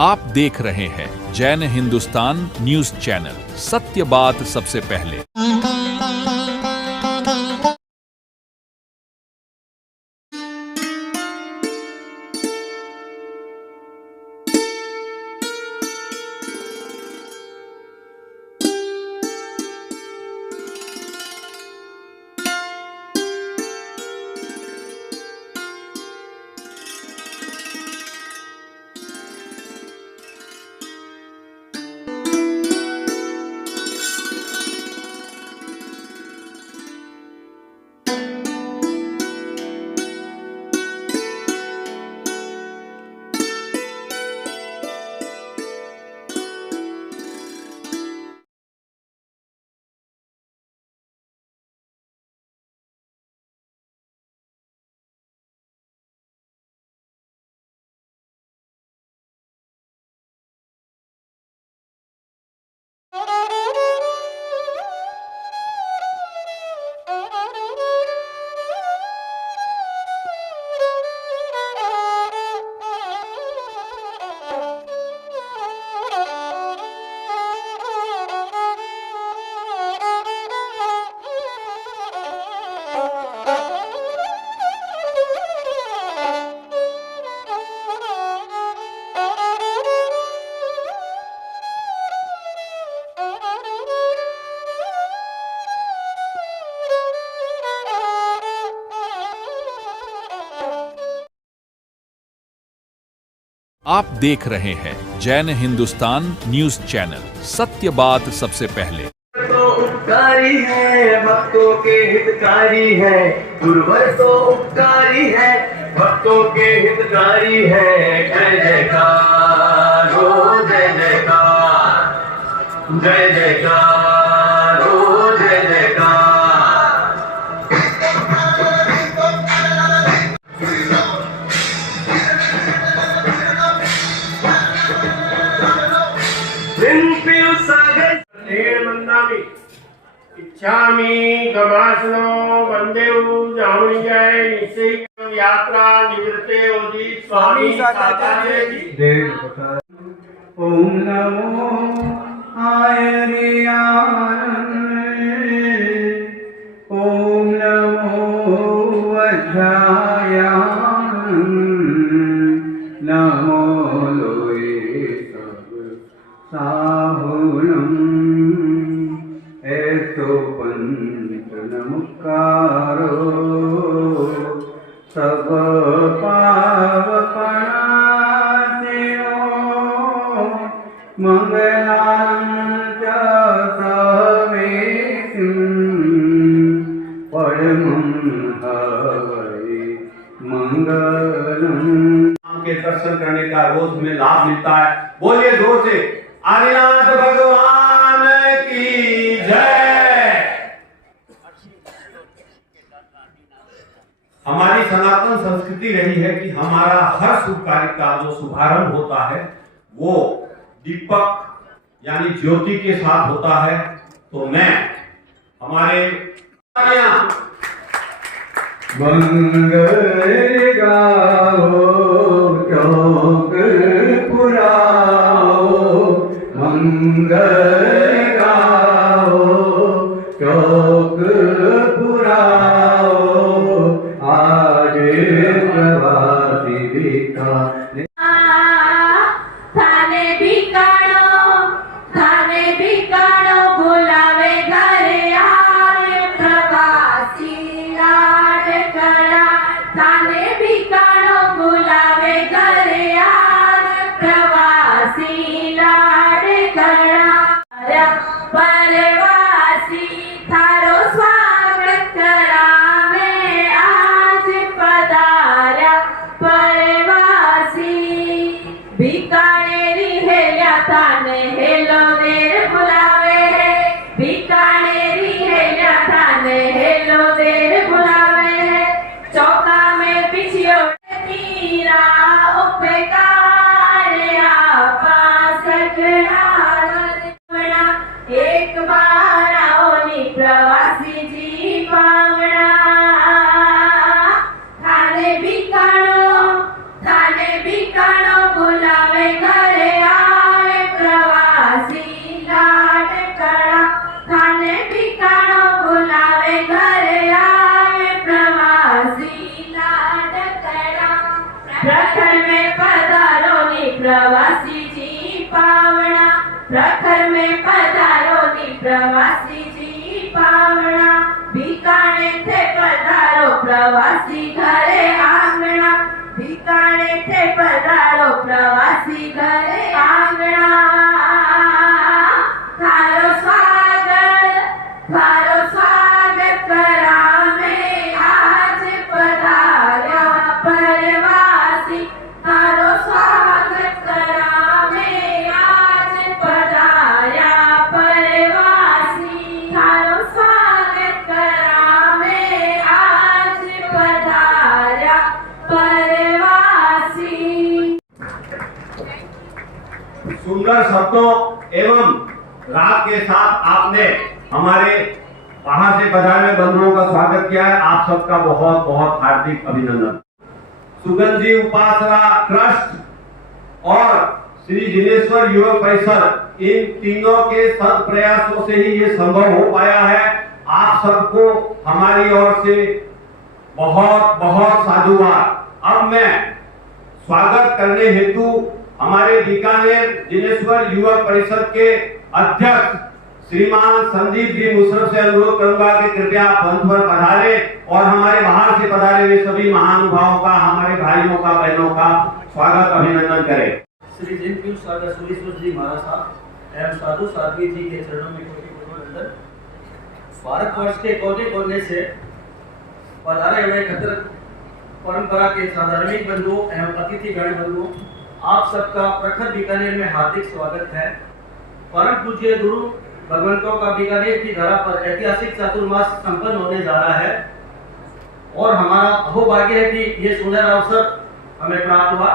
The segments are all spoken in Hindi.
आप देख रहे हैं जैन हिंदुस्तान न्यूज चैनल, सत्य बात सबसे पहले। आप देख रहे हैं जैन हिंदुस्तान न्यूज चैनल, सत्य बात सबसे पहले। तो उपकारी है, भक्तों के हितकारी है, गुरुवर तो उपकारी है, भक्तों के हितकारी है। जय जयकार हो जय जयकार, जय जयकार हो जय जयकार। इच्छामि गमासनो वंदेउ जामुनिजय निश्चय यात्रा निवृत्ते ओदि स्वामी साचार्य जी देव। ओम नमो आयर्याय, ओम नमो वज्राय, नमो लोये सब साहुलम। ऐसो पंच नमस्कारो सब पावपणासेओ, मंगलांच सवेसिं परमं हवै मंगलम्। के दर्शन करने का रोज में लाभ मिलता है। बोलिए जोर से, आदिनाथ भगवान की जय। हमारी सनातन संस्कृति रही है कि हमारा हर शुभ कार्य का जो शुभारंभ होता है वो दीपक यानी ज्योति के साथ होता है। तो मैं हमारे मंगल गाओ चौक पुराओ, मंगल गाओ चौक पुराओ, आज प्रभाती दिखा। थाने बिकाणो बुलावे घरे प्रखर में पधारो नी प्रवासी जी पावना, प्रखर में पधारो नी प्रवासी जी पावना, बीकाने थे पधारो प्रवासी घरे आंगना, बीकाने थे पधारो प्रवासी घरे आंगना। थारो स्वागत करामे आज पधार्या परवासी, थारो स्वागत करामे आज पधार्या परवासी, थारो स्वागत करामे आज पधार्या परवासी। सुंदर शब्दों एवं राग के साथ आपने हमारे बाहर से पधारे बंधुओं का स्वागत किया है। आप सबका बहुत बहुत हार्दिक अभिनंदन। सुगंधी उपासना ट्रस्ट और श्री जिनेश्वर युवक परिषद, इन तीनों के सद प्रयासों से ही ये संभव हो पाया है। आप सबको हमारी ओर से बहुत बहुत साधुवाद। अब मैं स्वागत करने हेतु हमारे बीकानेर जिनेश्वर युवक परिषद के अध्यक्ष श्रीमान संदीप जी मुशर्रफ से अनुरोध करूंगा कि कृपया मंच पर पधारे और हमारे बाहर से पधारे हुए सभी महानुभावों का, हमारे भाइयों का, बहनों का स्वागत अभिनंदन करें। श्री जिनपी सागर सुरेश्वर जी महाराज साहब एवं साधु साध्वी जी के चरणों में कोटि कोटि वंदन। भारतवर्ष के कोने कोने से पधारे हुए खतर परंपरा के साधार्मिक बंधुओं एवं अतिथि गण बंधुओं, आप सबका प्रखर बीकानेर में हार्दिक स्वागत है। परम पूज्य गुरु भगवंतों का बीकानेर की धरा पर ऐतिहासिक चातुर्मास संपन्न होने जा रहा है और हमारा अहोभाग्य है कि ये सुनहरा अवसर हमें प्राप्त हुआ।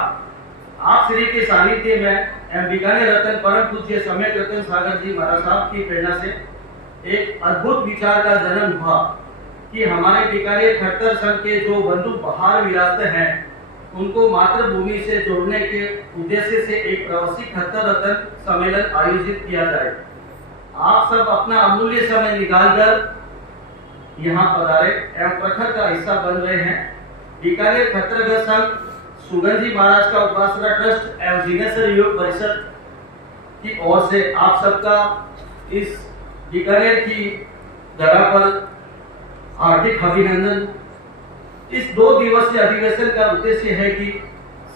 आप श्री के सानिध्य में एवं बीकानेर रतन परम पूज्य सम्यक रतन सागर जी महाराज साहब की प्रेरणा से एक अद्भुत विचार का जन्म हुआ कि हमारे बीकानेर खट्टर संघ के जो बंधु बाहर विरासत हैं उनको मातृभूमि से जोड़ने के उद्देश्य से एक प्रवासी खट्टर रतन सम्मेलन आयोजित किया जाए। आप सब अपना अमूल्य समय निकालकर यहाँ पधारे एवं प्रखर का हिस्सा बन रहे हैं। बीकानेर खट्टर संघ, सुगंधी महाराज का उपासना ट्रस्ट एवं जिनेश्वर युवक परिषद की ओर से आप सबका इस बीकानेर की धरा पर हार्दिक अभिनंदन। इस 2 दिवसीय अधिवेशन का उद्देश्य है कि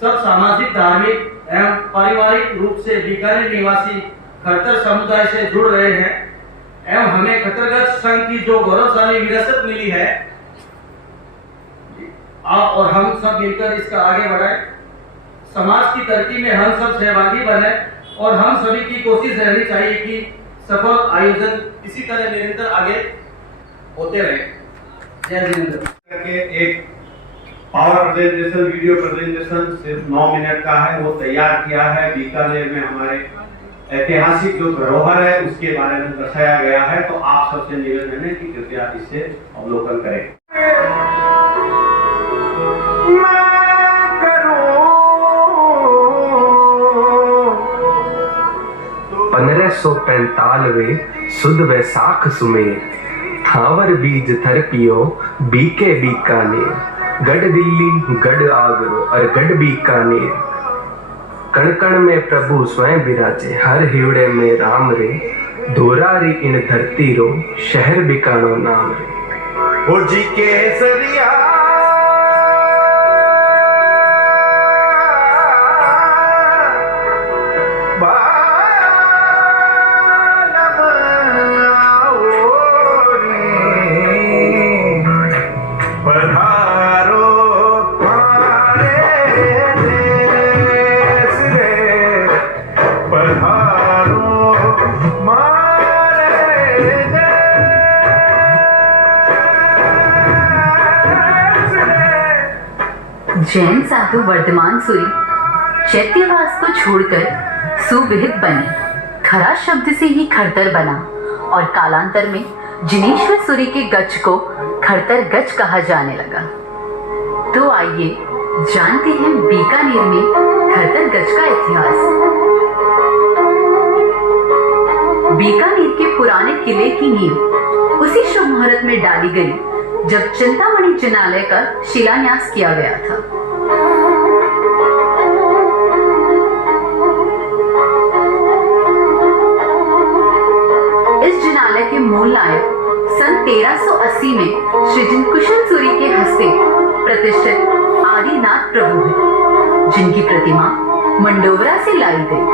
सब सामाजिक, धार्मिक एवं पारिवारिक रूप से बीकानेर निवासी खट्टर समुदाय से जुड़ रहे हैं एवं हमें खट्टरगढ़ संघ की जो गौरवशाली विरासत मिली है, आप और हम सब मिलकर इसका आगे बढ़ाएं। समाज की तरक्की में हम सब सहभागी बने और हम सभी की कोशिश रहनी चाहिए कि सफल आयोजन इसी तरह निरंतर आगे होते रहे। जय जिनेंद्र। एक पावर प्रेजेंटेशन, वीडियो प्रेजेंटेशन सिर्फ 9 मिनट का है, वो तैयार किया है। बीकानेर में हमारे ऐतिहासिक जो धरोहर है उसके बारे में दर्शाया गया है, तो आप सबसे निवेदन है कि कृपया इसे अवलोकन करें। 1545 सुद वैसाख सुमेर, थावर बीज थर पियो बीके बीकानेर, गढ़ दिल्ली गढ़ आगरो और गढ़ बीकानेर, कण कण में प्रभु स्वयं विराजे, हर हिवड़े में राम रे, धोरारी इन धरती रो, शहर बिकानो नाम रे। ओ जी केसरिया जैन साधु वर्धमान सूरी चैत्यवास को छोड़कर सुविहित बने, खरा शब्द से ही खड़तर बना और कालांतर में जिनेश्वर सूरी के गज को खड़तर गज कहा जाने लगा। तो आइए जानते हैं बीकानेर में खड़तर गज का इतिहास। बीकानेर के पुराने किले की नींव उसी शुभ मुहूर्त में डाली गई जब चिंतामणि जिनालय का शिलान्यास किया गया था। जिनकी प्रतिमा मंडोवरा से लाई गई।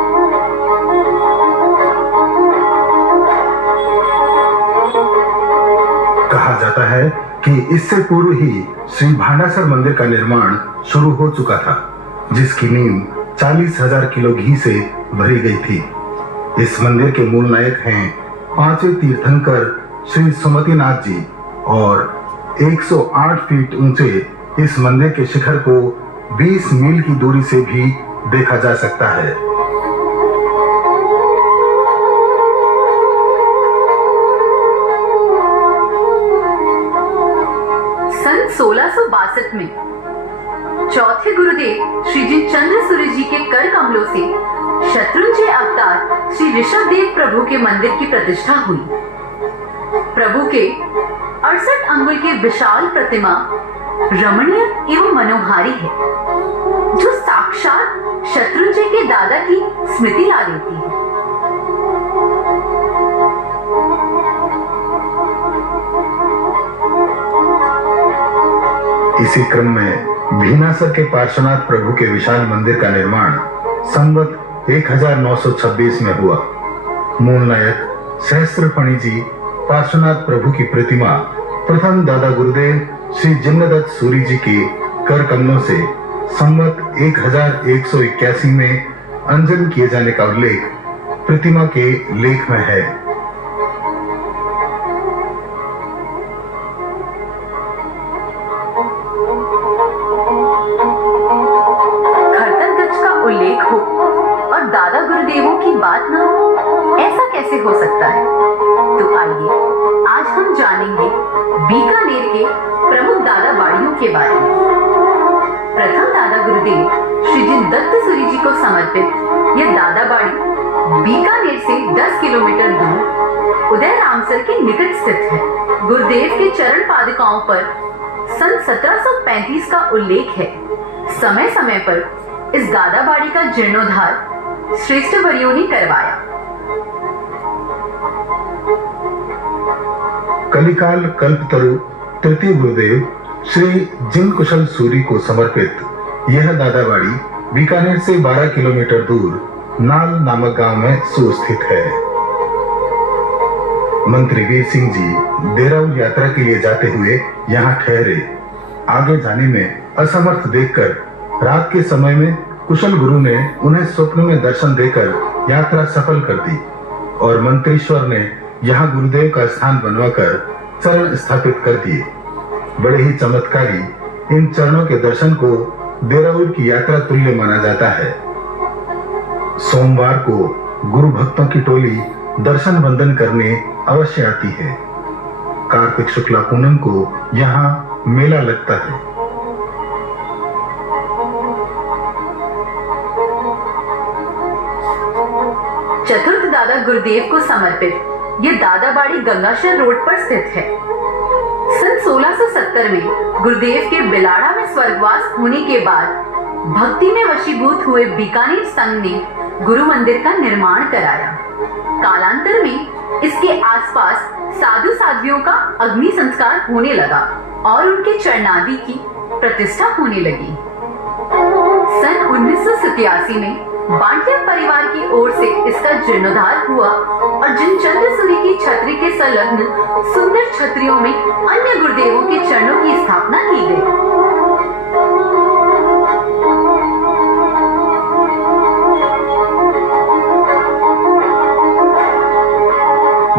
कहा जाता है कि इससे पूर्व ही श्री भांडासर मंदिर का निर्माण शुरू हो चुका था, जिसकी नींव 40,000 किलो घी से भरी गई थी। इस मंदिर के मूल नायक हैं पांचवें तीर्थंकर श्री सुमतिनाथ जी और 108 फीट ऊंचे इस मंदिर के शिखर को 20 मील की दूरी से भी देखा जा सकता है। सन 1662 में चौथे गुरुदेव श्री जिनचंद्र सूर्य जी के कर कमलों से शत्रुंजय अवतार श्री ऋषभदेव प्रभु के मंदिर की प्रतिष्ठा हुई। प्रभु के 68 अंगुल की विशाल प्रतिमा रमणीय एवं मनोहारी है, जो साक्षात शत्रुंजय के दादा की स्मृति ला देती है। इसी क्रम में भीनासर के पार्श्वनाथ प्रभु के विशाल मंदिर का निर्माण संवत 1926 में हुआ। मूल नायक सहस्त्रफणी जी पार्श्वनाथ प्रभु की प्रतिमा प्रथम दादा गुरुदेव श्री जिन्नदत्त सूरी जी के कर कमलों से संवत 1181 में अंजन किए जाने का उल्लेख प्रतिमा के लेख में है। खरतरगज का उल्लेख हो और दादा गुरुदेवों की बात ना हो, ऐसा कैसे हो सकता है? तो आइए आज हम जानेंगे बीकानेर के प्रमुख दादा बाड़ियों के बारे में। प्रथम दादा गुरुदेव श्री जिनदत्त सूरी जी को समर्पित यह दादा बाड़ी बीकानेर से 10 किलोमीटर दूर उदय रामसर के निकट स्थित है। गुरुदेव के चरण पादुकाओं पर सन 1735 का उल्लेख है। समय समय पर इस दादा बाड़ी का जीर्णोद्धार श्रेष्ठ वर्यों ने करवाया। कलिकाल कल्पतरु तृतीय गुरुदेव श्री जिन कुशल सूरी को समर्पित यह दादाबाड़ी बीकानेर से 12 किलोमीटर दूर नाल नामक गांव में सुस्थित है। मंत्री वीर सिंह जी देराऊ यात्रा के लिए जाते हुए यहाँ ठहरे। आगे जाने में असमर्थ देखकर रात के समय में कुशल गुरु ने उन्हें स्वप्न में दर्शन देकर यात्रा सफल कर दी और मंत्रीश्वर ने यहाँ गुरुदेव का स्थान बनवाकर चरण स्थापित कर दिए। बड़े ही चमत्कारी इन चरणों के दर्शन को देराऊर की यात्रा तुल्य माना जाता है। सोमवार को गुरु भक्तों की टोली दर्शन वंदन करने अवश्य आती है। कार्तिक शुक्ला पूनम को यहाँ मेला लगता है। चतुर्थ दादा गुरुदेव को समर्पित ये दादाबाड़ी गंगाशर रोड पर स्थित है। सन 1670 में गुरुदेव के बिलाड़ा में स्वर्गवास होने के बाद भक्ति में वशीभूत हुए बीकानेर संघ ने गुरु मंदिर का निर्माण कराया। कालांतर में इसके आसपास साधु साध्वियों का अग्नि संस्कार होने लगा और उनके चरणादि की प्रतिष्ठा होने लगी। सन 1987 में बांटिया परिवार की ओर से इसका जीर्णोद्धार हुआ और जिनचंद्र सूरी की छतरी के संलग्न सुंदर छतरियों में अन्य गुरुदेवों के चरणों की स्थापना की गई।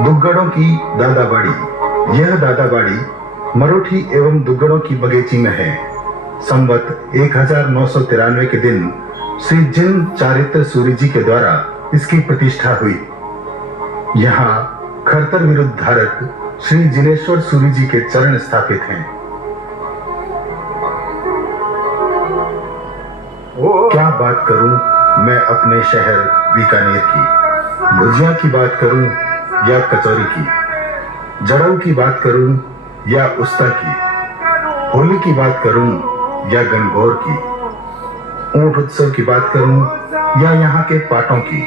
दुग्गड़ों की दादाबाड़ी। यह दादाबाड़ी मरोठी एवं दुग्गड़ों की बगीची में है। संवत 1993 के दिन श्री जिन चारित्र सूरी जी के द्वारा इसकी प्रतिष्ठा हुई। यहाँ खरतर विरुद्ध धारक श्री जिनेश्वर सूरी जी के चरण स्थापित हैं। क्या बात करूं मैं अपने शहर बीकानेर की। भुजिया की बात करूं या कचौरी की, जड़ों की बात करूं या उस्ता की, होली की बात करूं या गणगौर की, ऊंट उत्सव की बात करूं या यहाँ के पाटों की,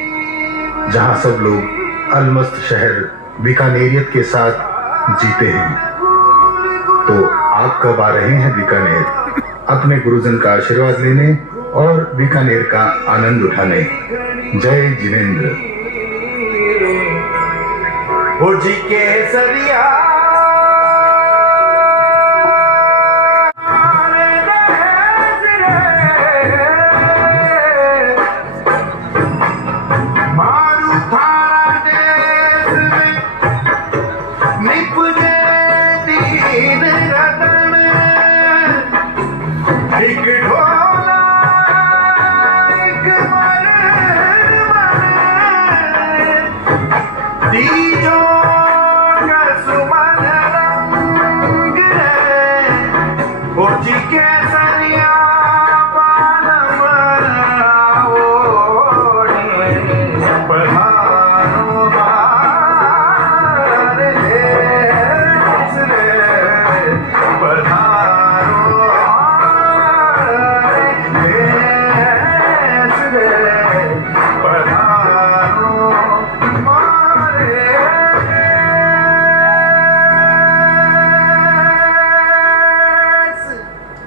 जहाँ सब लोग अलमस्त शहर बीकानेरियत के साथ जीते हैं। तो आप कब आ रहे हैं बीकानेर अपने गुरुजन का आशीर्वाद लेने और बीकानेर का आनंद उठाने। जय जिनेंद्र। ओ जी केसरिया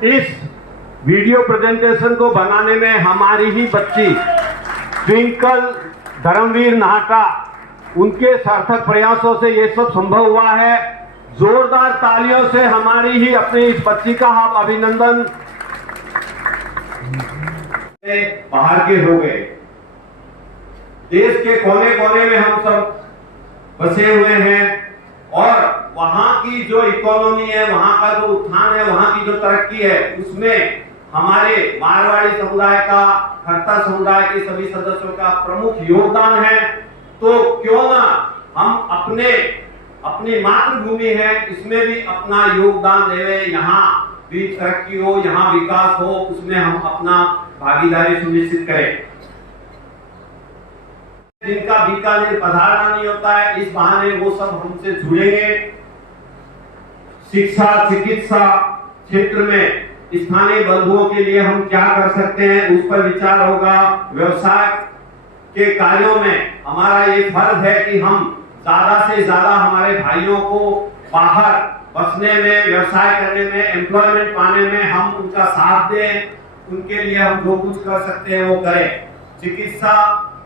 इस वीडियो प्रेजेंटेशन को बनाने में हमारी ही बच्ची ट्विंकल धर्मवीर नाहटा, उनके सार्थक प्रयासों से ये सब संभव हुआ है। जोरदार तालियों से हमारी ही अपनी इस बच्ची का हम अभिनंदन। बाहर के हो गए, देश के कोने कोने में हम सब बसे हुए हैं और वहां की जो इकोनॉमी है, वहां का जो उत्थान है, वहां की जो तरक्की है, उसमें हमारे मारवाड़ी समुदाय का, खट्टर समुदाय के सभी सदस्यों का प्रमुख योगदान है। तो क्यों ना हम अपनी मातृभूमि है इसमें भी अपना योगदान देवे, यहाँ भी तरक्की हो, यहाँ विकास हो, उसमें हम अपना भागीदारी सुनिश्चित करें। जिनका बीकानेर पधारना नहीं होता है, इस बहाने वो सब हमसे जुड़ेंगे। शिक्षा, चिकित्सा क्षेत्र में स्थानीय बंधुओं के लिए हम क्या कर सकते हैं, उस पर विचार होगा। व्यवसाय के कार्यों में हमारा ये फर्ज है कि हम ज्यादा से ज्यादा हमारे भाइयों को बाहर बसने में, व्यवसाय करने में, एम्प्लॉयमेंट पाने में हम उनका साथ दें। उनके लिए हम जो कुछ कर सकते हैं वो करें। चिकित्सा,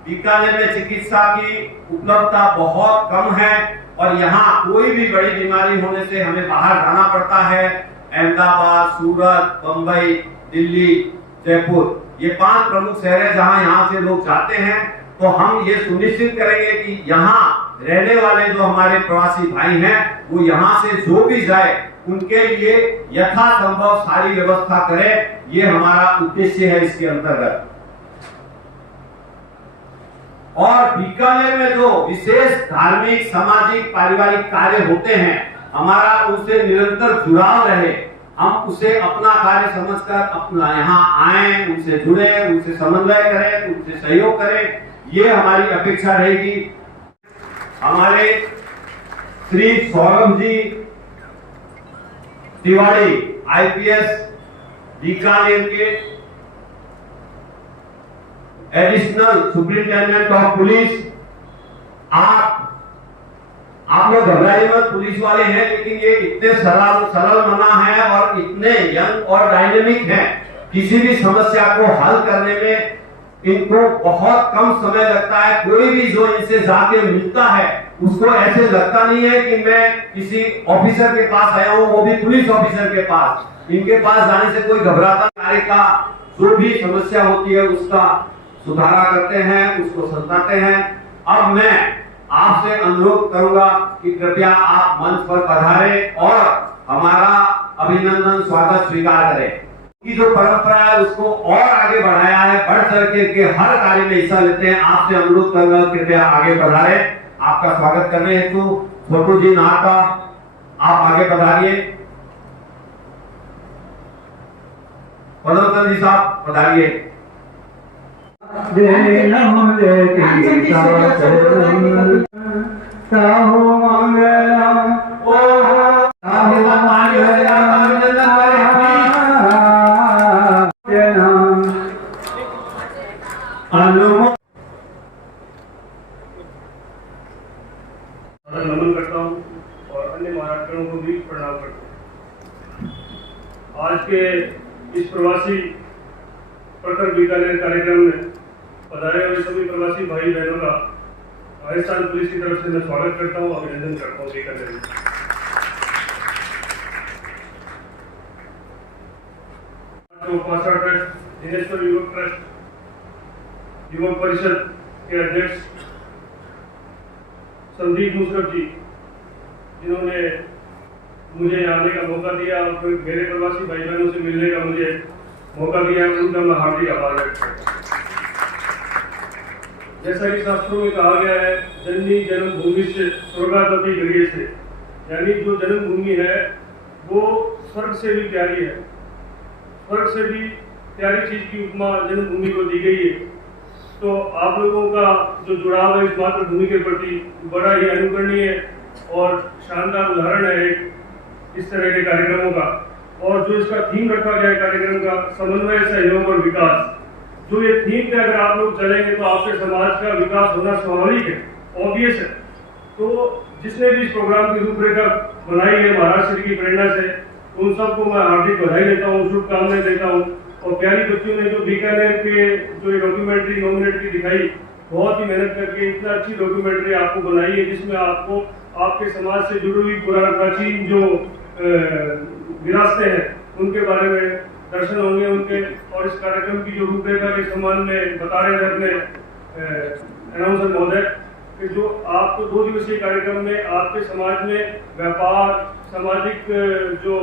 बीकानेर में चिकित्सा की उपलब्धता बहुत कम है और यहाँ कोई भी बड़ी बीमारी होने से हमें बाहर जाना पड़ता है। अहमदाबाद, सूरत, बंबई, दिल्ली, जयपुर, ये 5 प्रमुख शहर हैं जहाँ यहाँ से लोग जाते हैं। तो हम ये सुनिश्चित करेंगे कि यहाँ रहने वाले जो हमारे प्रवासी भाई हैं वो यहाँ से जो भी जाए उनके लिए यथासंभव सारी व्यवस्था करें। ये हमारा उद्देश्य है इसके अंतर्गत। और बीकानेर में जो विशेष धार्मिक, सामाजिक, पारिवारिक कार्य होते हैं, हमारा उनसे निरंतर जुड़ाव रहे। हम उसे अपना कार्य समझकर अपना यहाँ आए, उनसे जुड़े, उनसे समन्वय करें, उनसे सहयोग करें, ये हमारी अपेक्षा रहेगी। हमारे श्री सौरभ जी तिवारी IPS बीकानेर के एडिशनल सुपरिंटेंडेंट ऑफ पुलिस। आप लोग घबराइए मत, पुलिस वाले हैं, लेकिन ये इतने सरल मना है और इतने यंग और डायनेमिक हैं। किसी भी समस्या को हल करने में इनको बहुत कम समय लगता है। कोई भी जो इनसे जाके मिलता है उसको ऐसे लगता नहीं है कि मैं किसी ऑफिसर के पास आया हूँ, वो भी पुलिस ऑफिसर के पास। इनके पास जाने से कोई घबराता कार्य का जो भी समस्या होती है उसका सुधारा करते हैं, उसको सुलझाते हैं। अब मैं आपसे अनुरोध करूंगा कि कृपया आप मंच पर पधारें और हमारा अभिनंदन स्वागत स्वीकार करें। की जो परंपरा है उसको और आगे बढ़ाया है, बढ़ चढ़ के हर कार्य में हिस्सा लेते हैं। आपसे अनुरोध करूंगा कृपया आगे पधारें। आपका स्वागत करने हेतु छोटू जी नाहटा आप आगे पधारिए। पदमचंद जी साहब पधारिए। नमन करता हूँ और अन्य महाराष्ट्रों को भी प्रणाम करता हूँ। आज के इस प्रवासी प्रकरण बीकानेर कार्यक्रम में पधारे हुए सभी प्रवासी भाई बहनों का राजस्थान पुलिस की तरफ से मैं स्वागत करता हूँ, अभिनंदन करता हूँ बीकानेर में। उपासना ट्रस्ट, दिनेश्वर युवक ट्रस्ट, युवक परिषद के अध्यक्ष संदीप मुसरफ जी, जिन्होंने मुझे आने का मौका दिया और फिर मेरे प्रवासी भाई बहनों से मिलने का मुझे मौका दिया, उनका मैं हार्दिक आभार व्यक्त करता हूँ। जैसा कि शास्त्रों में कहा गया है, जननी जन्मभूमि से स्वर्गादपि गृह से, यानी जो जन्मभूमि है वो स्वर्ग से भी प्यारी है। स्वर्ग से भी प्यारी चीज की उपमा जन्मभूमि को दी गई है। तो आप लोगों का जो जुड़ाव है इस मातृभूमि के प्रति बड़ा ही अनुकरणीय और शानदार उदाहरण है इस तरह के कार्यक्रमों का। और जो इसका थीम रखा गया है कार्यक्रम का, समन्वय, सहयोग और विकास, जो ये थीम पे अगर आप लोग चलेंगे तो आपके समाज का विकास होना स्वाभाविक है, ऑब्वियस है। तो जिसने भी इस प्रोग्राम की रूपरेखा बनाई है महाराष्ट्र की प्रेरणा से, उन सबको मैं हार्दिक बधाई देता हूँ, शुभकामनाएं देता हूँ। और प्यारी बच्चियों ने जो बीकानेर के जो ये डॉक्यूमेंट्री नॉमिनेट की दिखाई, बहुत ही मेहनत करके इतना अच्छी डॉक्यूमेंट्री आपको बनाई है, जिसमें आपको आपके समाज से जुड़ी हुई पुरानी प्राचीन जो विरासतें हैं उनके बारे में दर्शन होंगे उनके। और इस कार्यक्रम की जो रूपरेखा के संबंध में बता रहे थे अपने अनाउंसर महोदय कि जो आपको 2 दिवसीय कार्यक्रम में आपके समाज में व्यापार, सामाजिक जो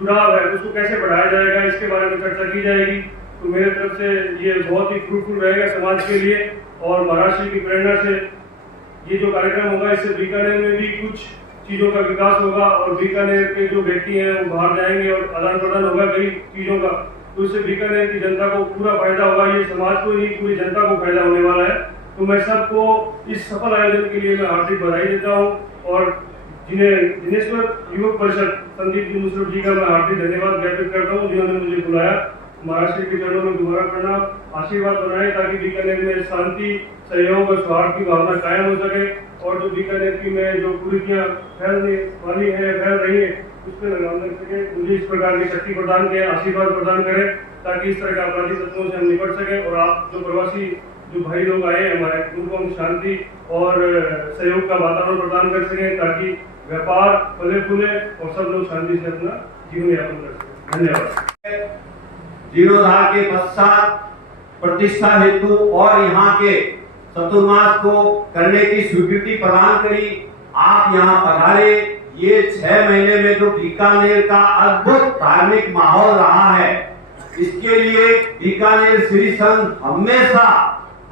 जुड़ाव है उसको कैसे बढ़ाया जाएगा, इसके बारे में चर्चा की जाएगी। तो मेरे तरफ से ये बहुत ही फ्रूटफुल रहेगा समाज के लिए। और महाराष्ट्र की प्रेरणा से ये जो कार्यक्रम होगा, इससे बीकानेर में भी कुछ चीज़ों का विकास होगा और बीकानेर के जो व्यक्ति हैं वो बाहर जाएंगे और आदान प्रदान होगा कई चीज़ों का। तो इससे बीकानेर की जनता को पूरा फायदा होगा, ये समाज को ही, पूरी जनता को फायदा होने वाला है। तो मैं सबको इस सफल आयोजन के लिए मैं हार्दिक बधाई देता हूँ। और जिन्हें दिनेश्वर युवक परिषद संदीप जी मुसरफ जी का मैं हार्दिक धन्यवाद ज्ञापित करता हूँ, जिन्होंने मुझे बुलाया। महाराष्ट्र के चरणों में दोबारा प्रणाम, आशीर्वाद बनाए ताकि बीकानेर में शांति, सहयोग और सौहार्द की भावना कायम हो सके। और जो बीकानेर की में जो कुरीतियाँ फैलने वाली है, फैल रही है, उस पर लगाम लग सके। मुझे इस प्रकार की शक्ति प्रदान करें, आशीर्वाद प्रदान करें, ताकि इस तरह के आपराधिक तत्वों से हम निपट सकें। और आप जो प्रवासी जो भाई लोग आए हमारे, उनको हम शांति और सहयोग का वातावरण प्रदान कर सकें, ताकि व्यापार फले फूले और सब लोग शांति से अपना जीवन यापन कर सकें। धन्यवाद। जीर्णोद्धार के पश्चात प्रतिष्ठा हेतु और यहाँ के चतुर्मास को करने की स्वीकृति प्रदान करी। आप यहाँ पधारे। ये 6 महीने में जो बीकानेर का अद्भुत धार्मिक माहौल रहा है, इसके लिए बीकानेर श्री संघ हमेशा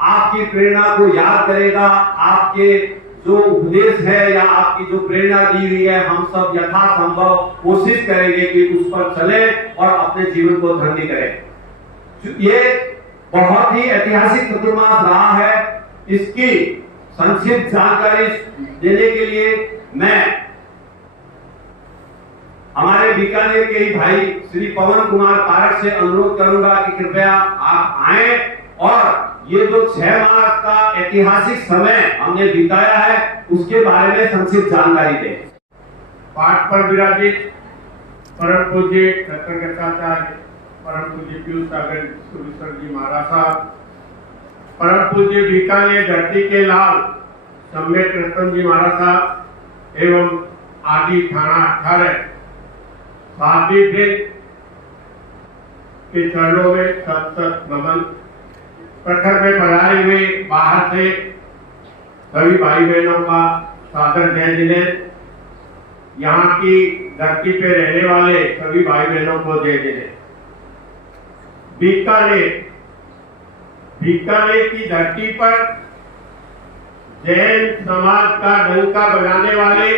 आपकी प्रेरणा को याद करेगा। आपके जो उपदेश है या आपकी जो प्रेरणा दी हुई है, हम सब यथासंभव कोशिश करेंगे कि उस पर चले और अपने जीवन को धन्य करें। ये बहुत ही ऐतिहासिक चतुर्मास रहा है। इसकी संक्षिप्त जानकारी देने के लिए मैं हमारे बीकानेर के ही भाई श्री पवन कुमार पारक से अनुरोध करूंगा कि कृपया आप आए और ये जो 6 मास का ऐतिहासिक समय हमने बिताया है उसके बारे में संक्षिप्त जानकारी दें। पाठ पर विराजित परम पूज्य कृतज्ञताचार्य परम पूज्य पीयूष सागर सुरेश्वर जी महाराज साहब, परम पूज्य बीकानेर धरती के लाल सम्यक रतन जी महाराज साहब एवं आदि थाना 18 साध्वी के चरणों में सत सत नमन। प्रखर में पधारे हुए बाहर से सभी भाई बहनों का सादर जय जिनेन्द्र। यहाँ की धरती पे रहने वाले सभी भाई बहनों को जय जिनेन्द्र। बीकानेर की धरती पर जैन समाज का डंका बजाने वाले,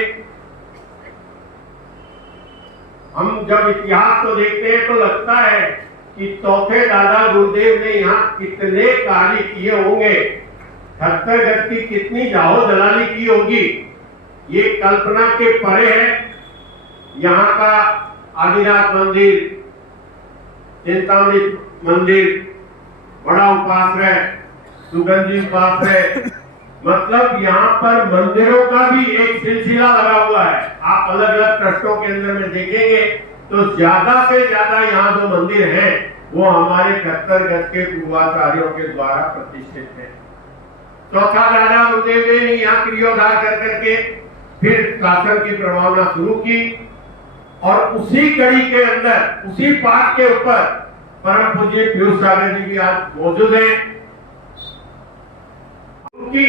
हम जब इतिहास को देखते हैं तो लगता है कि चौथे दादा गुरुदेव ने यहाँ कितने कार्य किए होंगे, 78 गज की कितनी जाहो जलाली की होगी, ये कल्पना के परे है। यहाँ का आदिनाथ मंदिर, चिंतामणि मंदिर, बड़ा उपाश्रय, सुगंधी उपाश्रय, मतलब यहाँ पर मंदिरों का भी एक सिलसिला लगा हुआ है। आप अलग अलग ट्रस्टों के अंदर में देखेंगे तो ज्यादा से ज्यादा यहाँ जो मंदिर हैं वो हमारे 71 गज के पूर्वाचार्यों के द्वारा प्रतिष्ठित है। चौथा दादा गुरुदेव जी ने यहाँ क्रियोद्धार कर करके फिर शासन की प्रभावना शुरू की और उसी कड़ी के अंदर, उसी पाठ के ऊपर परम पूज्य पीयूष सागर जी भी आज मौजूद हैं। उनकी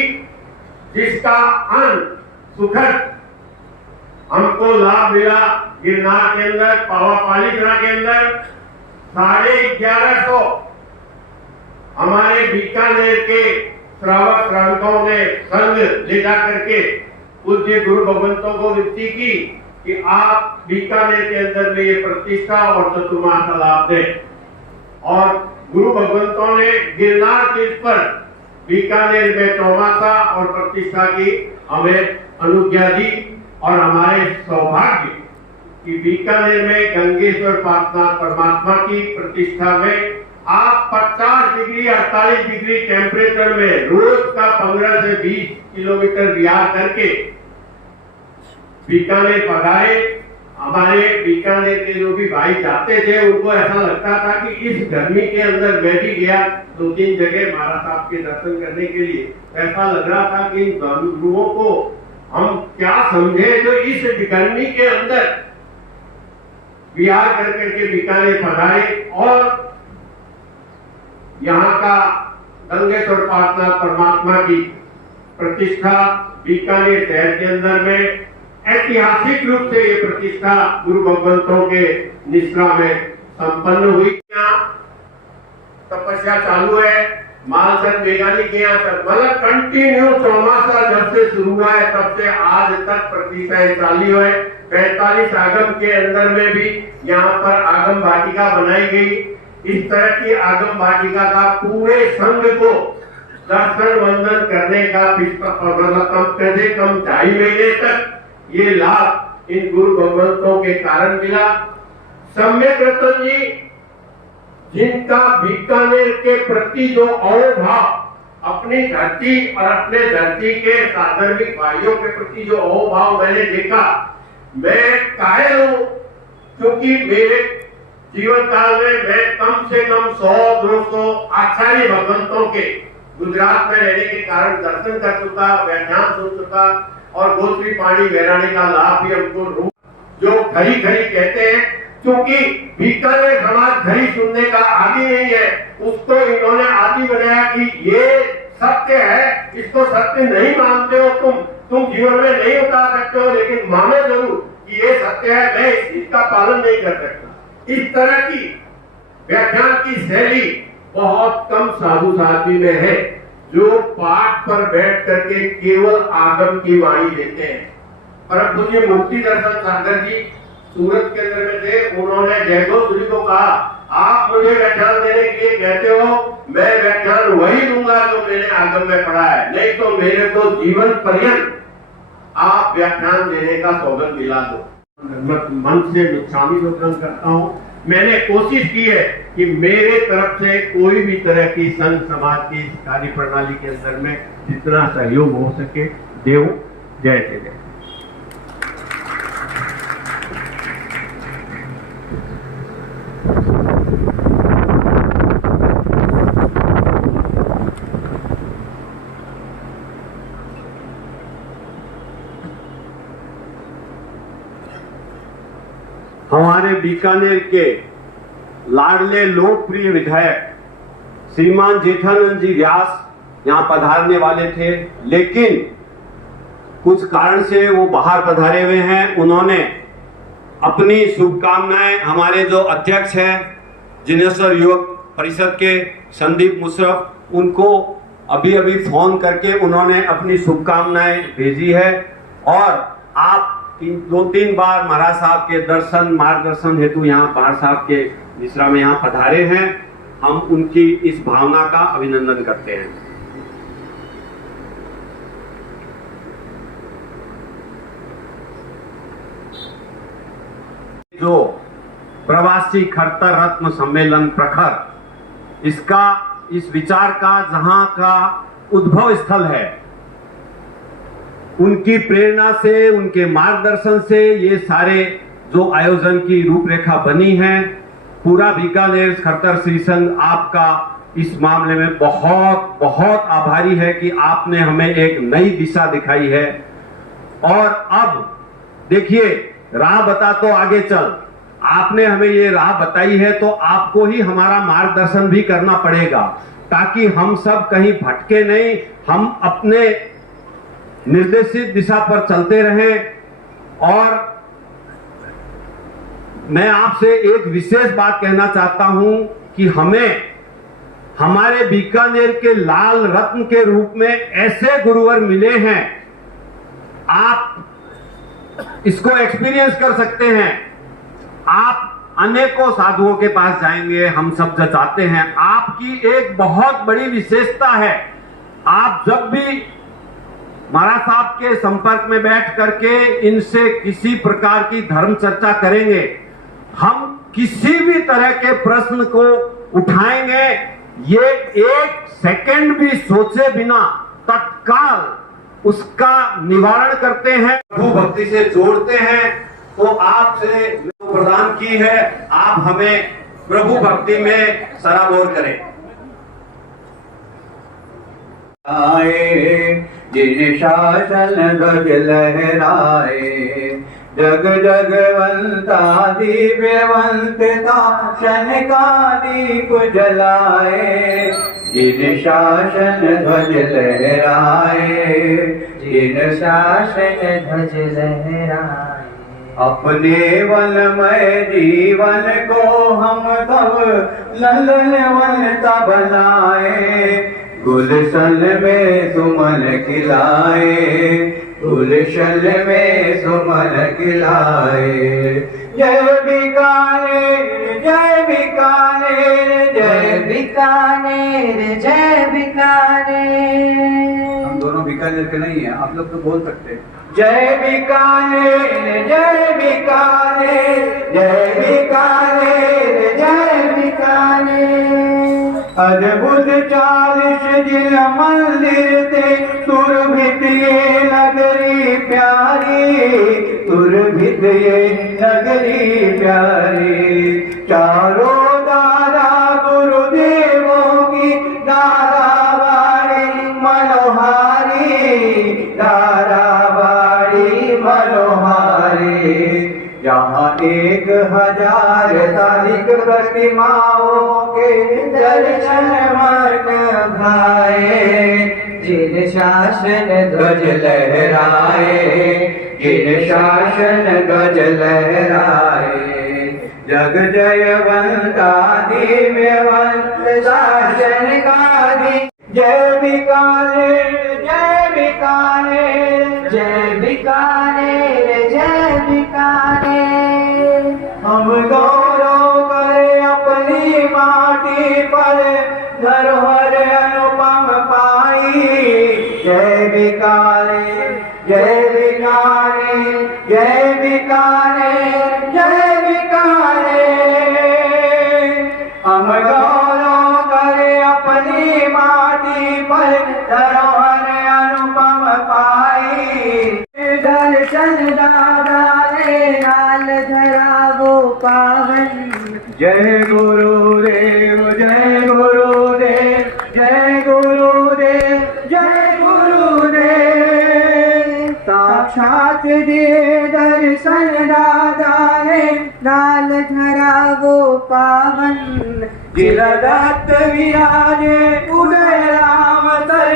जिसका अंत सुखद हमको लाभ मिला गिरनार के अंदर, पावापालीगढ़ के अंदर 1150 हमारे बीकानेर के श्रावक श्राविकों ने संघ ले जा करके पूज्य गुरु भगवंतों को विनती की कि आप बीकानेर के अंदर में ये प्रतिष्ठा और चतुर्मास का लाभ दें। और गुरु भगवंतों ने गिरनार तीर्थ पर बीकानेर में चौमासा और प्रतिष्ठा की हमें अनुज्ञा दी। और हमारे सौभाग्य कि बीकानेर में गंगेश्वर पार्थनाथ परमात्मा की प्रतिष्ठा में आप 50 डिग्री 48 डिग्री टेम्परेचर में रोज का 15 से 20 किलोमीटर विहार करके बीकानेर पधारे। हमारे बीकानेर के जो भी भाई जाते थे उनको ऐसा लगता था कि इस गर्मी के अंदर मैं भी गया 2-3 जगह महाराज साहब के दर्शन करने के लिए, ऐसा लग रहा था कि इन गुरुओं को हम क्या समझे जो इस गर्मी के अंदर विहार कर करके बीकानेर पधारे। और यहाँ का गंगेश्वर पार्थनाथ परमात्मा की प्रतिष्ठा बीकानेर शहर के अंदर में ऐतिहासिक रूप से ये प्रतिष्ठा गुरु भगवंतों के निश्रा में संपन्न हुई। तपस्या चालू है, मालचंद मेघानी के यहाँ मतलब कंटिन्यू चौमासा जब से शुरू हुआ है तब से आज तक प्रतिष्ठाएं चालू है। 45 आगम के अंदर में भी यहाँ पर आगम वाटिका बनाई गई। इस तरह की आगम वाटिका का पूरे संघ को दर्शन वंदन करने का कम से कम 2.5 महीने तक ये लाभ इन गुरु भगवंतों के कारण मिला। सम्यक रतन जी जिनका बीकानेर के प्रति जो अहोभाव, अपनी धरती और अपने धरती के साधर्मिक भाइयों के प्रति जो अहोभाव मैंने देखा, मैं कायल हूं क्योंकि मेरे जीवन काल में मैं कम से कम 100-200 आचार्य भगवंतों के गुजरात में रहने के कारण दर्शन कर चुका, व्याख्यान सुन चुका और गोत्री पाणी बहराने का लाभ भी हमको जो खरी खरी कहते हैं। क्योंकि बीकानेर समाज खरी सुनने का आदि नहीं है, उसको इन्होंने आदि बनाया कि ये सत्य है, इसको सत्य नहीं मानते हो तुम जीवन में नहीं उतार सकते हो, लेकिन मानो जरूर कि ये सत्य है, मैं इसका पालन नहीं कर सकता। इस तरह की व्याख्यान की शैली बहुत कम साधु साध्वी में है जो पाठ पर बैठ करके केवल आगम की वाणी देते हैं। परम पूज्य मुक्ति दर्शन सागर जी सूरत के अंदर में थे, उन्होंने जयगोत्री जी को कहा आप मुझे व्याख्यान देने के लिए कहते हो, मैं व्याख्यान वही दूंगा जो मैंने आगम में पढ़ा है, नहीं तो मेरे को जीवन पर्यंत आप व्याख्यान देने का सौगंध दिला दो। मन से मिच्छामी को ग्रहण करता हूँ। मैंने कोशिश की है कि मेरे तरफ से कोई भी तरह की संघ समाज की कार्य प्रणाली के अंदर में जितना सहयोग हो सके देव। जय जय। हमारे बीकानेर के लाडले लोकप्रिय विधायक श्रीमान जेठानंद जी व्यास यहाँ पधारने वाले थे, लेकिन कुछ कारण से वो बाहर पधारे हुए हैं। उन्होंने अपनी शुभकामनाएं हमारे जो अध्यक्ष हैं जिनेश्वर युवक परिषद के संदीप मुशरफ, उनको अभी अभी फोन करके उन्होंने अपनी शुभकामनाएं भेजी है। और आप 2-3 बार महाराज साहब के दर्शन मार्गदर्शन हेतु यहाँ महाराज साहब के मिश्रा में यहाँ पधारे हैं। हम उनकी इस भावना का अभिनंदन करते हैं। जो प्रवासी खरतर रत्न सम्मेलन प्रखर, इसका इस विचार का जहां का उद्भव स्थल है, उनकी प्रेरणा से, उनके मार्गदर्शन से ये सारे जो आयोजन की रूपरेखा बनी है। पूरा बीकानेर खट्टर श्री संघ आपका इस मामले में बहुत बहुत आभारी है कि आपने हमें एक नई दिशा दिखाई है। और अब देखिए, राह बता तो आगे चल, आपने हमें ये राह बताई है तो आपको ही हमारा मार्गदर्शन भी करना पड़ेगा, ताकि हम सब कहीं भटके नहीं, हम अपने निर्देशित दिशा पर चलते रहें। और मैं आपसे एक विशेष बात कहना चाहता हूं कि हमें हमारे बीकानेर के लाल रत्न के रूप में ऐसे गुरुवर मिले हैं, आप इसको एक्सपीरियंस कर सकते हैं। आप अनेकों साधुओं के पास जाएंगे, हम सब चाहते हैं। आपकी एक बहुत बड़ी विशेषता है, आप जब भी महाराज साहब के संपर्क में बैठ करके इनसे किसी प्रकार की धर्म चर्चा करेंगे, हम किसी भी तरह के प्रश्न को उठाएंगे, ये एक सेकंड भी सोचे बिना तत्काल उसका निवारण करते हैं, प्रभु भक्ति से जोड़ते हैं। तो आपसे प्रदान की है, आप हमें प्रभु भक्ति में सराबोर करें। आए जिन शासन ध्वज लहराए, जग जगवंता दिव्यवंतता शन का दीप जलाए। जिन शासन ध्वज लहराए, जिन शासन ध्वज लहराए, अपने वनमय जीवन को हम तब ललन वनता बनाए। गुलशन में सुमन खिलाए, गुलशन में सुमन खिलाए। जय बीकानेर, जय बीकानेर, जय बीकानेर, जय बीकानेर। हम दोनों बीकानेर के नहीं हैं, आप लोग तो बोल सकते हैं। जय बीकानेर, जय बीकानेर, जय बीकानेर, जय बीकानेर। अद्भुत 40 जिला मंदिर थे, तुरभित ये नगरी प्यारी, तुरभित ये नगरी प्यारी। चारों दादा गुरुदेवों की दादाबाड़ी मनोहारी, दादाबाड़ी मनोहारी। जहाँ 1000 तारीख प्रतिमाओं के दर्शन मन भाए। जिन शासन ध्वज लहराए, जिन शासन ध्वज लहराए। जग जयवंता दिव्यवंत शासन का दी। जय बीकानेर, जय बीकानेर, जय बीकानेर, जय बीकानेर। हम गौरव करें अपनी माटी पर, धरोहर अनुपम पाई। जय बीकानेर, जय बीकानेर, जय बीकानेर, जय बीकानेर। हम गौरव करें अपनी माटी पर, धरोहर अनुपम पाई। दर्शन दादा ने लाल धरा वो पावन। जय गुरुदेव, जय गुरुदेव, जय गुरुदेव, जय गुरुदेव। साक्षात दिए दर्शन दादा ने लाल धरा वो पावन। जिलदत्त विराजे उदय राम तर,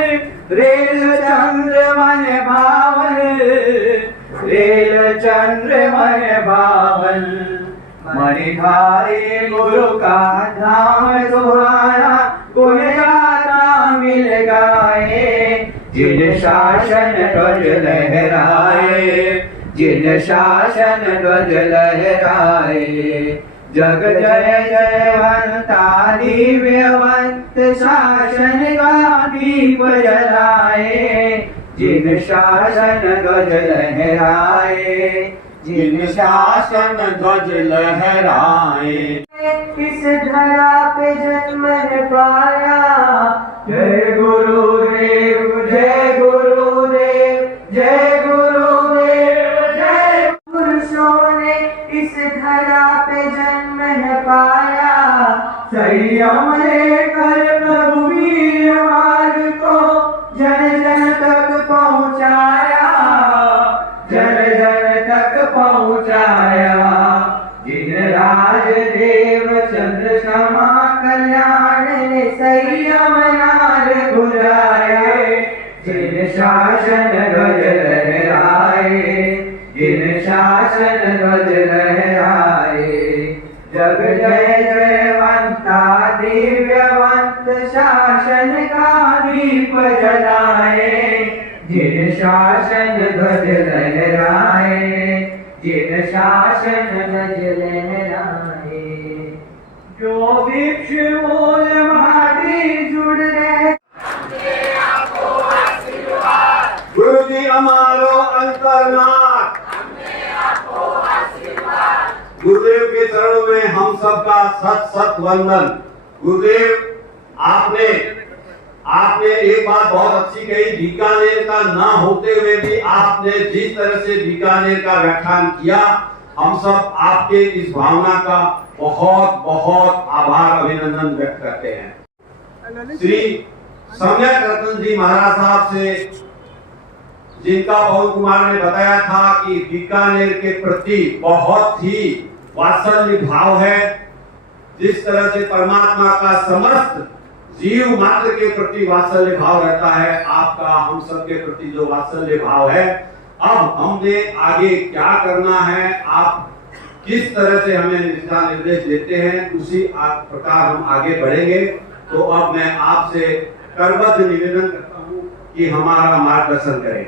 रेल चंद्र मन भावन, रेल चंद्र मन भावन। मणिधारी गुरु का धाम सुहाना, गुण गाता मिल गाए। जिन शासन ध्वज लहराए, जिन शासन ध्वज लहराए। जग जय जयवंता दिव्यवंत शासन का दीप जलाए। जिन शासन ध्वज लहराए, जिन शासन ध्वज लहराए। इस धरा पे जन्म पाया। जय गुरुदेव, जय गुरुदेव, जय गुरुदेव, जय। पुरुषों ने इस धरा पे जन्म पाया। शासन ध्वज लहराए, जिन शासन ध्वज लहराए। जग जय जयवंता दिव्यवंत शासन का दीप जलाए, जिन शासन ध्वज लहराए, जिन शासन ध्वज लहराए। जो वृक्ष मूल माटी जुड़ रहे, गुरु जी हमारो अंतरनाथ, गुरुदेव के चरणों में हम सबका सत सत वंदन। गुरुदेव आपने एक बात बहुत अच्छी कही, बीकानेर का ना होते हुए भी आपने जिस तरह से बीकानेर का व्याख्यान किया, हम सब आपके इस भावना का बहुत बहुत आभार अभिनंदन व्यक्त करते हैं। श्री सम्यक रतन जी महाराज साहब से, जिनका पवन कुमार ने बताया था कि बीकानेर के प्रति बहुत ही वात्सल्य भाव है, जिस तरह से परमात्मा का समस्त जीव मात्र के प्रति वात्सल्य भाव रहता है, आपका हम सब के प्रति जो वात्सल्य भाव है, अब हमने आगे क्या करना है, आप किस तरह से हमें दिशा निर्देश देते हैं, उसी प्रकार हम आगे बढ़ेंगे। तो अब मैं आपसे करबद्ध निवेदन करता हूँ कि हमारा मार्गदर्शन करें।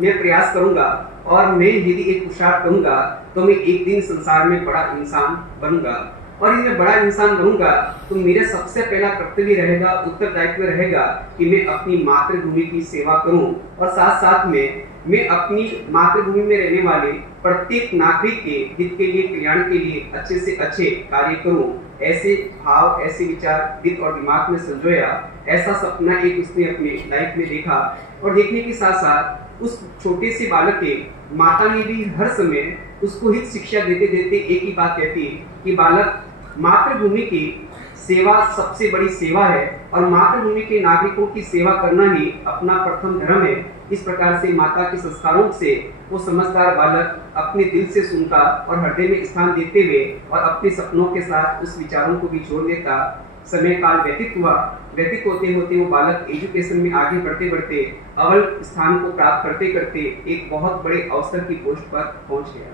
मैं प्रयास करूंगा और मैं यदि एक पुरुषार्थ करूंगा तो मैं एक दिन संसार में बड़ा इंसान बनूंगा, और यदि मैं बड़ा इंसान बनूंगा तो मेरा सबसे पहला कर्तव्य रहेगा, उत्तरदायित्व रहेगा कि मैं अपनी मातृभूमि की सेवा करूं, और साथ साथ में मैं अपनी मातृभूमि में रहने वाले प्रत्येक नागरिक के हित के लिए, कल्याण के लिए अच्छे से अच्छे कार्य करूं। ऐसे भाव, ऐसे विचार दिल और दिमाग में संजोया, ऐसा सपना एक उसने अपने लाइफ में देखा, और देखने के साथ साथ उस छोटे से बालक के माता ने भी हर समय उसको हित शिक्षा देते देते एक ही बात कहती कि बालक, मातृभूमि की सेवा सबसे बड़ी सेवा है, और मातृभूमि के नागरिकों की सेवा करना ही अपना प्रथम धर्म है। इस प्रकार से माता के संस्कारों से वो समझदार बालक अपने दिल से सुनता और हृदय में स्थान देते हुए और अपने सपनों के साथ उस विचारों को भी छोड़ देता। समय काल व्यतीत होते होते वो बालक एजुकेशन में आगे बढ़ते बढ़ते अव्वल स्थान को प्राप्त करते करते एक बहुत बड़े अवसर की पोस्ट पर पहुंच गया,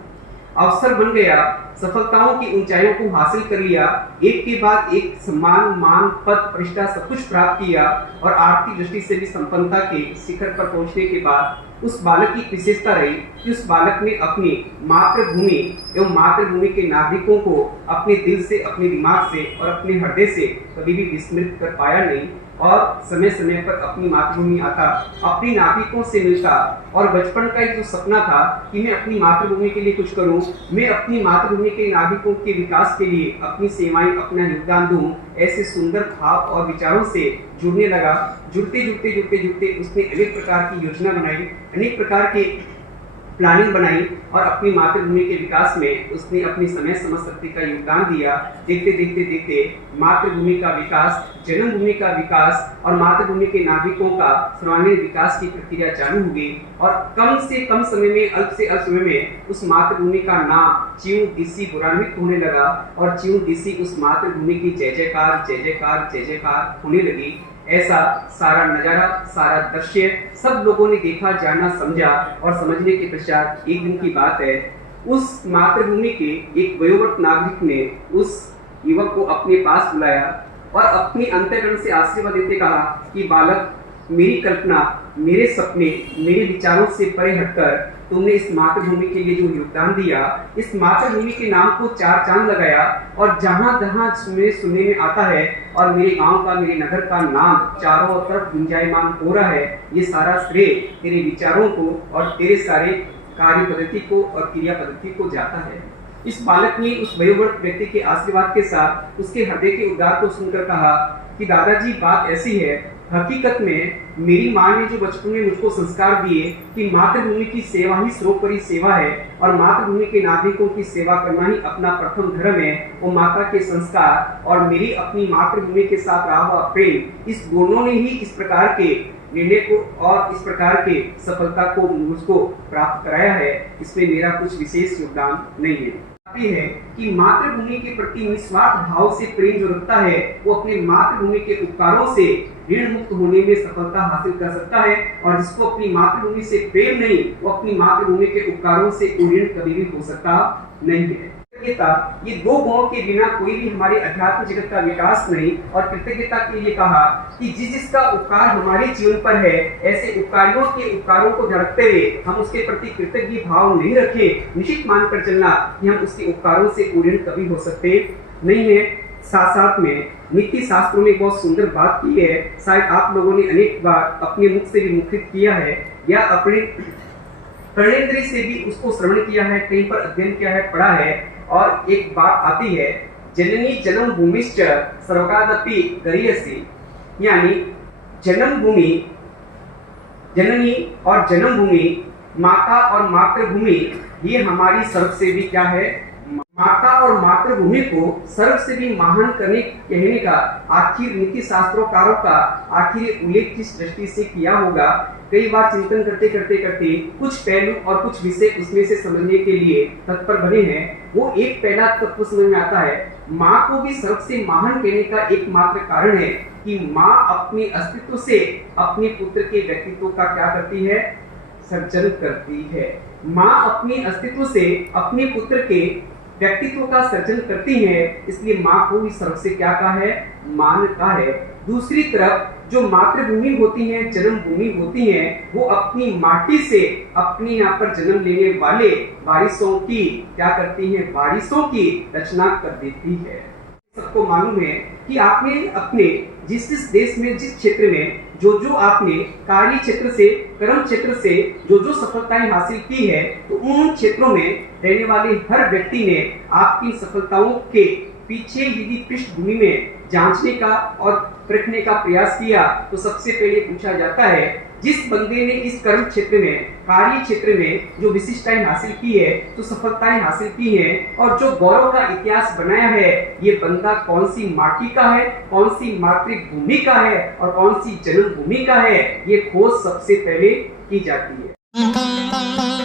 अवसर बन गया, सफलताओं की ऊंचाइयों को हासिल कर लिया, एक के बाद एक सम्मान, मान, पद, प्रतिष्ठा सब कुछ प्राप्त किया, और आर्थिक दृष्टि से भी संपन्नता के शिखर पर पहुंचने के बाद उस बालक की विशेषता रही कि उस बालक ने अपनी मातृभूमि एवं मातृभूमि के नागरिकों को अपने दिल से, अपने दिमाग से और अपने हृदय से कभी भी विस्मृत कर पाया नहीं, और समय समय पर अपनी मातृभूमि आता, अपनी नागरिकों से मिलता, और बचपन का एक जो सपना था कि मैं अपनी मातृभूमि के लिए कुछ करूं, मैं अपनी मातृभूमि के नागरिकों के विकास के लिए अपनी सेवाएं, अपना योगदान दूं, ऐसे सुंदर भाव और विचारों से जुड़ने लगा। जुड़ते उसने अनेक प्रकार की योजना बनाई, अनेक प्रकार के प्लानिंग बनाई, और अपनी मातृभूमि के विकास में उसने अपनी समय शक्ति का योगदान दिया। देखते मातृभूमि का विकास, जन्मभूमि का विकास और मातृभूमि के नागरिकों का सर्वांगीण विकास की प्रक्रिया चालू हो गई, और कम से कम समय में, अल्प से अल्प समय में उस मातृभूमि का नाम च्यू डीसी गौरवान्वित होने लगा, और च्यू डीसी उस मातृभूमि की जय जयकार होने लगी। ऐसा सारा नजारा, सारा दृश्य सब लोगों ने देखा, जाना, समझा, और समझने के पश्चात एक दिन की बात है, उस मातृभूमि के एक वयोवृद्ध नागरिक ने उस युवक को अपने पास बुलाया और अपनी अंतःकरण से आशीर्वाद देते कहा कि बालक, मेरी कल्पना, मेरे सपने, मेरे विचारों से परे हटकर तुमने इस मातृभूमि के लिए जो योगदान दिया, इस मातृभूमि के नाम को चार चांद लगाया, और जहां जहां सुनने में आता है और मेरे गांव का, मेरे नगर का नाम चारों तरफ गुंजायमान हो रहा है, ये सारा श्रेय तेरे विचारों को और तेरे सारे कार्य पद्धति को और क्रिया पद्धति को जाता है। इस बालक ने उस वयोवृद्ध व्यक्ति के आशीर्वाद के साथ उसके हृदय के उद्गार को सुनकर कहा कि दादाजी, बात ऐसी है, हकीकत में मेरी माँ ने जो बचपन में मुझको संस्कार दिए कि मातृभूमि की सेवा ही सर्वोपरि सेवा है, और मातृभूमि के नागरिकों की सेवा करना ही अपना प्रथम धर्म है, वो माता के संस्कार और मेरी अपनी मातृभूमि के साथ रहा हुआ प्रेम, इस दोनों ने ही इस प्रकार के निर्णय को और इस प्रकार के सफलता को मुझको प्राप्त कराया है। इसमें मेरा कुछ विशेष योगदान नहीं है। है कि मातृभूमि के प्रति निस्वार्थ भाव से प्रेम जो रखता है वो अपने मातृभूमि के उपकारों से ऋण मुक्त होने में सफलता हासिल कर सकता है, और जिसको अपनी मातृभूमि से प्रेम नहीं वो अपनी मातृभूमि के उपकारों से ऋण कभी भी हो सकता नहीं है। कृतज्ञता, ये दो गुणों के बिना कोई भी हमारे अध्यात्म जगत का विकास नहीं। और कृतज्ञता के लिए कहा कि जिसका उपकार हमारे जीवन पर है ऐसे उपकारियों के उपकारों को झड़कते हुए हम उसके प्रति कृतज्ञ भाव नहीं रखें, निश्चित मानकर चलना कि हम उसके उपकारों से ऋण कभी हो सकते नहीं है। साथ साथ में नीति शास्त्रों में बहुत सुंदर बात की है, शायद आप लोगों ने अनेक बार अपने मुख से भी मुखरित किया है या अपने कर्णेंद्रिय से भी उसको श्रवण किया है, कहीं पर अध्ययन किया है, पढ़ा है। और एक बात आती है, जननी जन्म भूमिश्च सर्वकादपि गरीयसी, यानी जन्म भूमि, जननी और जन्म भूमि, माता और मातृभूमि, ये हमारी सर्व से भी क्या है, माता और मातृभूमि को सर्व से भी महान करने कहने का आखिर नीति शास्त्रोकारों का आखिर उल्लेख किस दृष्टि से किया होगा। कई बार चिंतन करते करते कुछ पहलू और कुछ विषय उसमें से समझने के लिए तत्पर बने हैं। वो एक पहला तत्व समझ में आता है, माँ को भी सर्व से महान कहने का एकमात्र कारण है कि माँ अपने अस्तित्व से अपने पुत्र के व्यक्तित्व का क्या करती है, सर्जन करती है। माँ अपने अस्तित्व से अपने पुत्र के व्यक्तित्व का सर्जन करती है, इसलिए माँ को भी सर्व से क्या कहा है, मान का है। दूसरी तरफ जो मातृभूमि होती है, जन्म भूमि होती है, वो अपनी माटी से अपने यहाँ पर जन्म लेने वाले वारिसों की क्या करती है, वारिसों की रचना कर देती है। सबको मालूम है कि आपने अपने जिस देश में, जिस क्षेत्र में जो आपने कार्य क्षेत्र से, कर्म क्षेत्र से जो सफलताएं हासिल की है, तो उन क्षेत्रों में रहने वाले हर व्यक्ति ने आपकी सफलताओं के पीछे यदि पृष्ठभूमि में जांचने का और परखने का प्रयास किया तो सबसे पहले पूछा जाता है, जिस बंदे ने इस कर्म क्षेत्र में, कार्य क्षेत्र में जो विशिष्टताएं हासिल की है, जो सफलताएं हासिल की हैं और जो गौरव का इतिहास बनाया है, ये बंदा कौन सी माटी का है, कौन सी मातृभूमि का है और कौन सी जन्मभूमि का है, ये खोज सबसे पहले की जाती है।